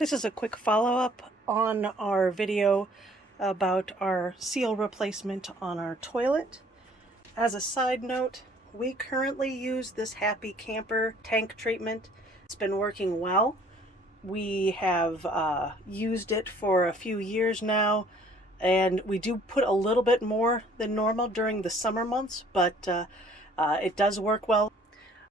This is a quick follow-up on our video about our seal replacement on our toilet. As a side note, we currently use this Happy Camper tank treatment. It's been working well. We have used it for a few years now, and we do put a little bit more than normal during the summer months, but it does work well.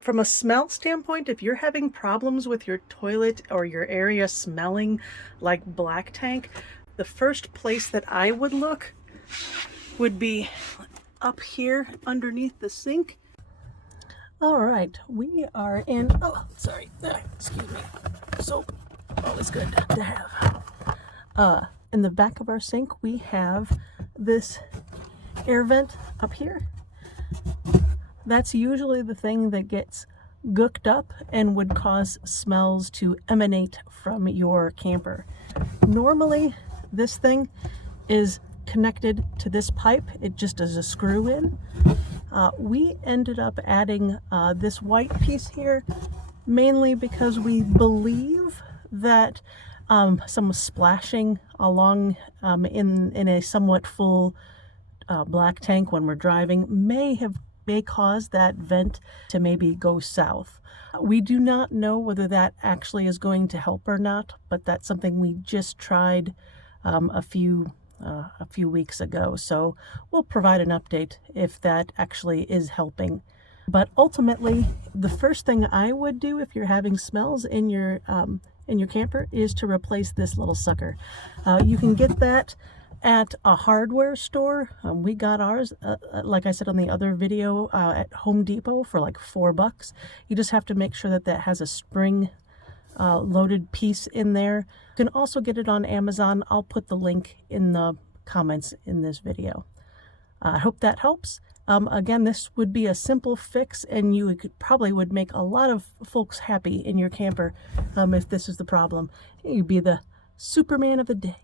From a smell standpoint, if you're having problems with your toilet or your area smelling like black tank, the first place that I would look would be up here underneath the sink. All right, we are in, excuse me, soap, always good to have. In the back of our sink, we have this air vent up here. That's usually the thing that gets gooked up and would cause smells to emanate from your camper. Normally, this thing is connected to this pipe. It just does a screw in. We ended up adding this white piece here, mainly because we believe that some splashing along in a somewhat full black tank when we're driving may cause that vent to maybe go south. We do not know whether that actually is going to help or not, but that's something we just tried a few weeks ago. So we'll provide an update if that actually is helping. But ultimately, the first thing I would do if you're having smells in your camper is to replace this little sucker. You can get that at a hardware store. We got ours, like I said on the other video, at Home Depot for like $4. You just have to make sure that that has a spring loaded piece in there. You can also get it on Amazon. I'll put the link in the comments in this video. I hope that helps. Again, this would be a simple fix, and you probably would make a lot of folks happy in your camper if this is the problem. You'd be the Superman of the day.